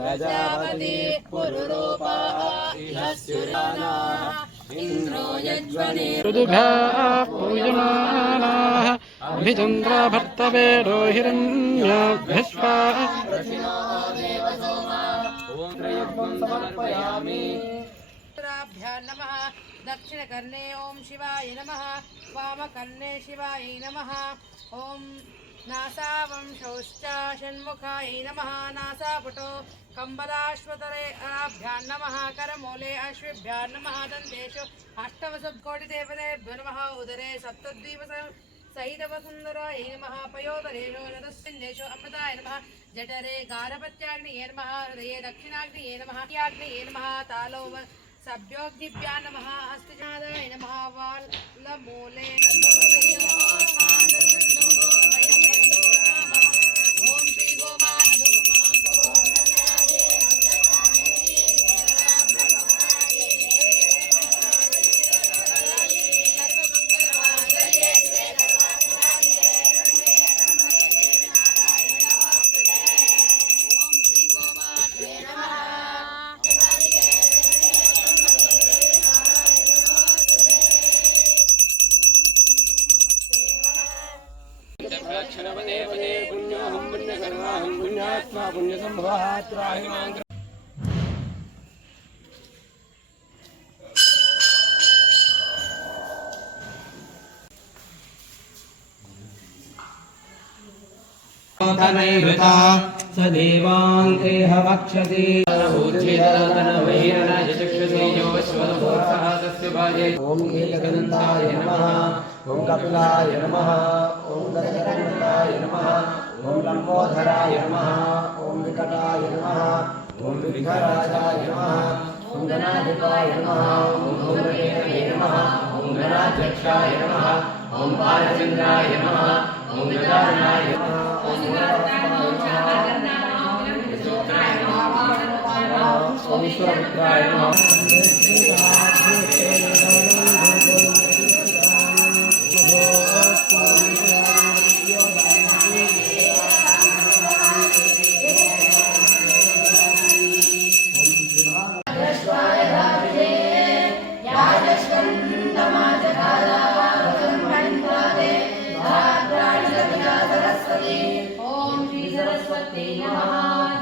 प्रजापति पुरुरूपाः इह सुरानाः इन्द्रो यज्वने ऋदुघाः पूयमानाः अभिचन्द्राभर्तवे रोहिरण्याभ्यश्वाः रथिनो देव सोमा ॐ त्रयग्मं समर्पयामि। नमः। दक्षिणकर्णे ओम शिवाय नमः। वामकर्णे शिवाय नमः। ओम नासावंशौश्च षण्मुखाय नमः। नासापुटो कम्बलाश्वतरे अराभ्यां नमः। करमूले अश्विभ्यां नमः। दन्तेषु अष्टवसुकोटिदेवतेभ्यो नमः। उदरे सप्तद्वीप सहितवसुन्दराय नमः। पयोदरेषु चतुस्सिन्धेषु अमृताय नमः। जठरे गारपत्याग्नये नमः। हृदये दक्षिणाग्नये नमः। याग्नये नमः। तालो सभ्योग्निभ्या नमः। हस्तिजादाय नमः। वाल्मूले ओम श्री गोमाधु क्षणवदेवदे पुण्योऽहं पुण्यकर्माहं पुण्यात्मा पुण्यसम्भवः त्राहि मां नैहृता स देवाङ्केह वक्षति ॐ नीलकण्ठाय नमः। ॐ कपिलाय नमः। ॐ गजकण्ठाय नमः। ॐ लम्बोदराय नमः। ॐ विकटाय नमः। ॐ विघ्नराजाय नमः। ॐ गणाधिपाय नमः। ॐ धूम्रकेतवे नमः। ॐ गणाध्यक्षाय नमः। ॐ बालचन्द्राय नमः। ॐ गजाननाय नमः। ॐ सुरपुत्राय नमः। ओम श्री सरस्वती नमः।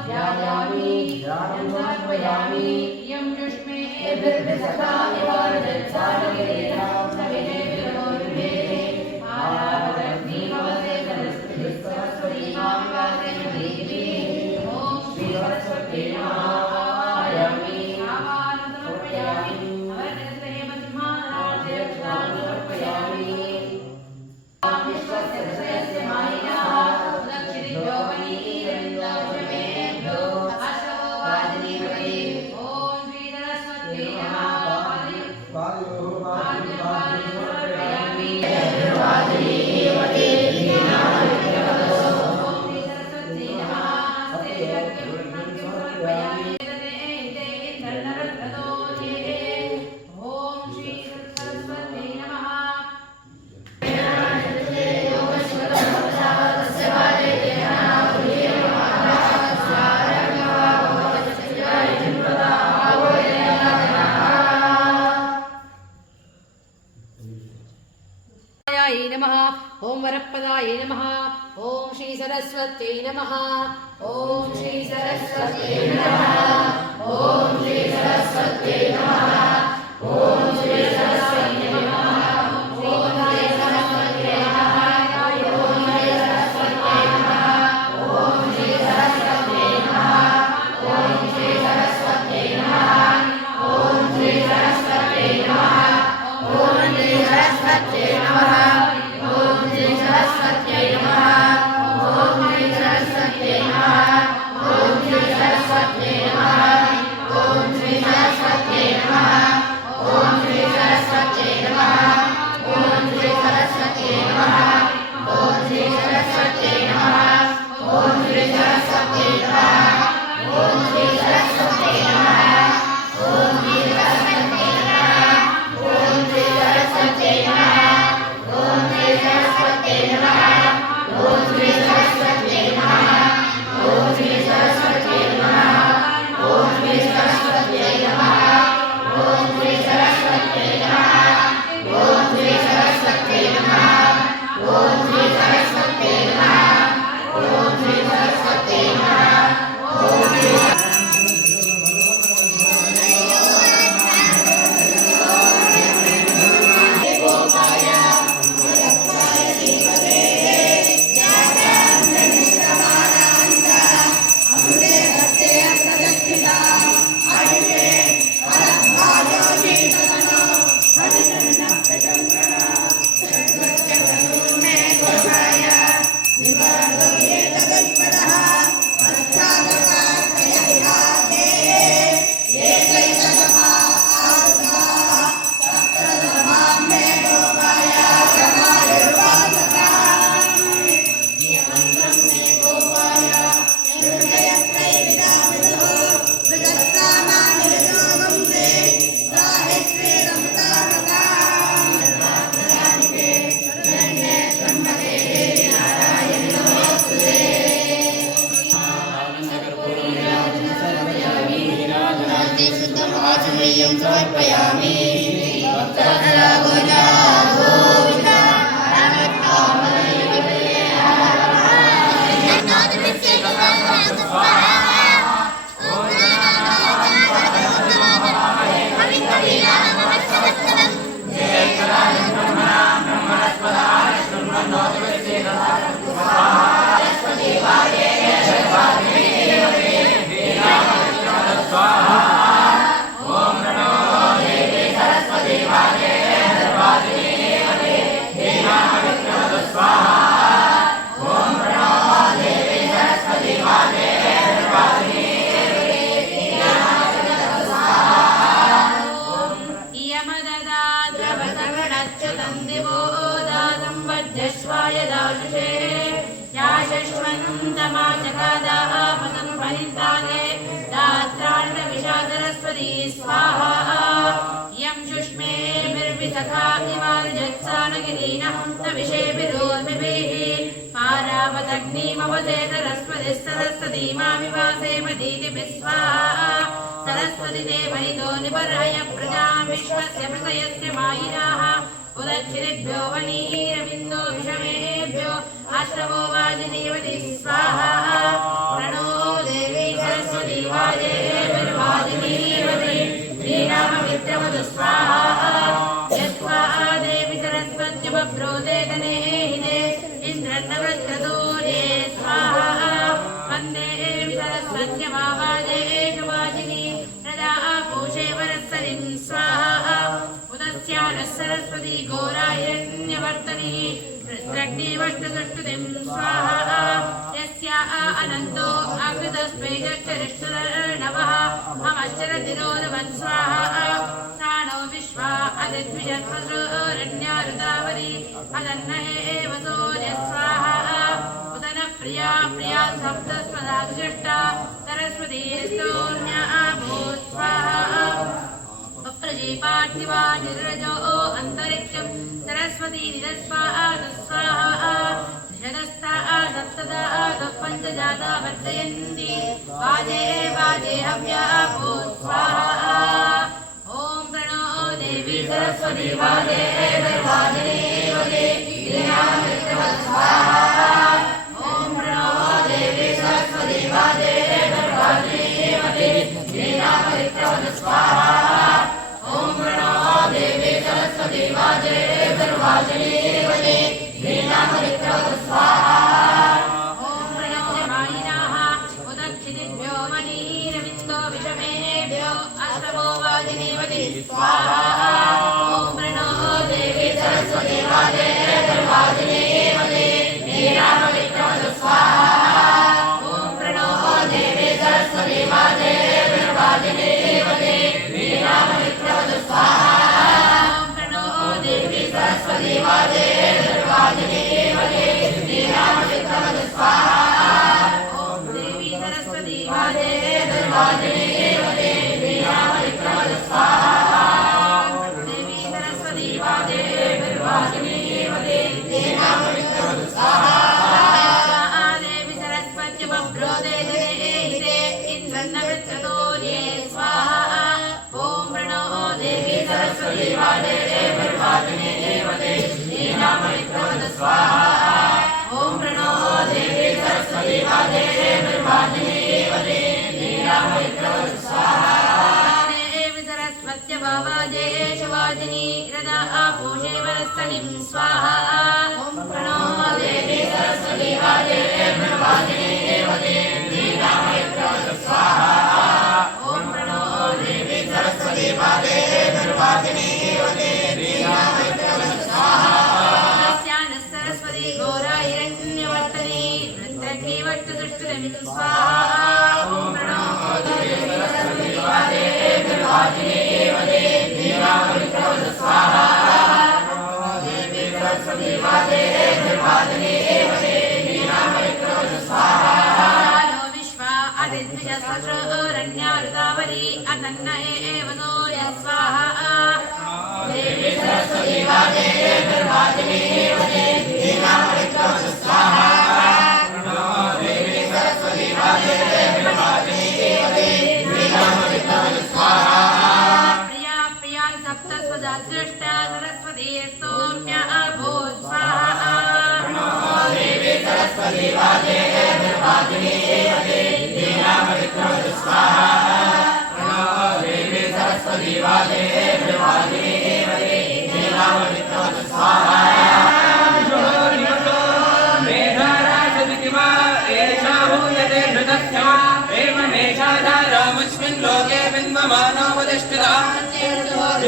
ध्यायामि ध्यानं समर्पयामि। यं युष्मे बिर्बिसखा इवारजत्सानगिरेण सविने विरोधे आराधनीमवसे सरस्वती मामिवासे देवी। ओम श्री सरस्वती नमः। आवाहयामि आवाहनं समर्पयामि। अवनते मध्याह्नार्थे स्नानं समर्पयामि। विश्वस्य दशयस्य मायिनः दक्षिणेभ्यो वनीरन्दोषमेभ्यो अशोवादिनीवति। ओम श्री सरस्वती नमः। समर्पयामि। ओम श्री सरस्वती नमः। समर्पयामि। ओम श्री सरस्वती नमः। नमः। ओम वरप्रदाय नमः। ओम श्री सरस्वती नमः। ओम श्री सरस्वती नमः। ओम श्री सरस्वती नमः। ओम श्री सरस्वती नमः। ओम श्री सरस्वती नमः। ओम श्री सरस्वती नमः। ओम श्री सरस्वती नमः। ओम श्री सरस्वती नमः। ओम श्री सरस्वती नमः। ओम श्री सरस्वती नमः। ओम श्री सरस्वती नमः। ओम श्री सरस्वती नमः। ओम श्री सरस्वती नमः। आचमनीयं समर्पयामि सरस्वती देवहितो निबर्हय प्रजां विश्वस्य प्रसयस्य मायिनाः उदच्छिरेभ्यो वनीरविन्दो विषमेभ्यो आश्रवो वाजिनीवति स्वाहा प्रणो देवी सरस्वती वाजेभिर्वाजिनीवति श्रीराममित्रवतु स्वाहा यस्वाहा देवी सरस्वत्यवब्रोते तनेहिते इन्द्रन्नवृद्धदूर्ये स्वाहा वन्दे सरस्वत्यमावाजेशवाजिनी प्रदा पूषे वरस्सरिं स्वाहा सरस्वती घोरायण्यवर्तनी रुद्रग्निवष्टसुष्टुतिं स्वाहा यस्या अनन्तो अकृतस्वेदक्षरिष्टुर्नवः ममश्चरतिरोधवन् स्वाहा प्राणो विश्वा अदिद्विषत्वसुरण्यारुदावरी अदन्नहे एव सूर्य स्वाहा उदन प्रिया प्रिया सप्तस्वदाशिष्टा सरस्वती स्तोन्या भूत् स्वाहा प्रजेपार्थिवा निर्रजो अन्तरिक्षं सरस्वती निरस्वाहा स्वाहा षदस्ता सप्तदा पञ्चजाता वर्धयन्ति वाजे वाजे हव्या भूत् स्वाहा ॐ प्रणो देवी सरस्वती वाजे वाजिनीवते स्वाहा ॐ प्रणो देवी सरस्वती वाजे वाजिनीवते स्वाहा वाजे वाजिनीवते श्रीराममित्रवतु स्वाहा ॐ प्रणोमायिनाः उदक्षिणिभ्यो वनीरविन्दो विषमेभ्यो अश्रवो वाजिनीवति स्वाहा ॐ प्रणो देवी सरस्वती वाजे वाजिनीवते श्रीराममित्रवतु स्वाहा ॐ प्रणो देवी सरस्वती वाजे वाजिनीवते श्रीराममित्रवतु स्वाहा सरस्वती वाजे वाजिनीवते श्रीराममित्रवतु स्वाहा ॐ देवी सरस्वती वाजे वाजिनीवते श्रीराममित्रवतु स्वाहा देवी सरस्वती वाजे वाजिनीवते श्रीराममित्रवतु स्वाहा देवी सरस्वत्यवब्रोते जनेहिते इन्द्रन्नवृत्रतोर्ये स्वाहा ॐ प्रणो देवी सरस्वती वाजे वाजिनीवते श्रीराममित्रवतु स्वाहा ॐ प्रणो देवी सरस्वती वाजे वाजिनीवते श्रीराममित्रवतु स्वाहा देवी सरस्वत्यवाजेश वाजिनी रदा पूषे वरस्सनिं स्वाहा ॐ प्रणो देवी सरस्वती वाजे वाजिनीवते श्रीराममित्रवतु स्वाहा ॐ प्रणो देवी सरस्वती वाजे वाजिनीवते श्रीराममित्रवतु स्वाहा सरस्वती घोरायण्यवर्तनी रुद्रग्निवष्टसुष्टुतिं स्वाहा ॐ प्रणो देवी सरस्वती वाजे वाजिनीवते श्रीराममित्रवतु स्वाहा देवी सरस्वती वाजे वाजिनीवते श्रीराममित्रवतु स्वाहा विश्वा अदिद्विषत्वसुरण्यारुदावरी अदन्न एव सूर्य स्वाहा देवी सरस्वती वाजे वाजिनीवते श्रीराममित्रवतु स्वाहा देवी सरस्वती वाजे वाजिनीवते श्रीराममित्रवतु स्वाहा अस्मिन् लोके बिन्वमानोपतिष्ठिता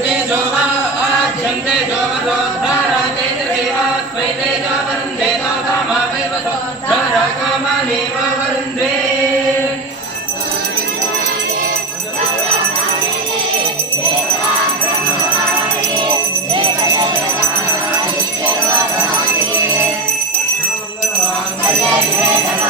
तेजो वा आज्यन्ते जोमसोद्धाराते देवास्मै तेजो वरुन्धे कामावेव सोद्धारा कामानेव वरुन्धे Jai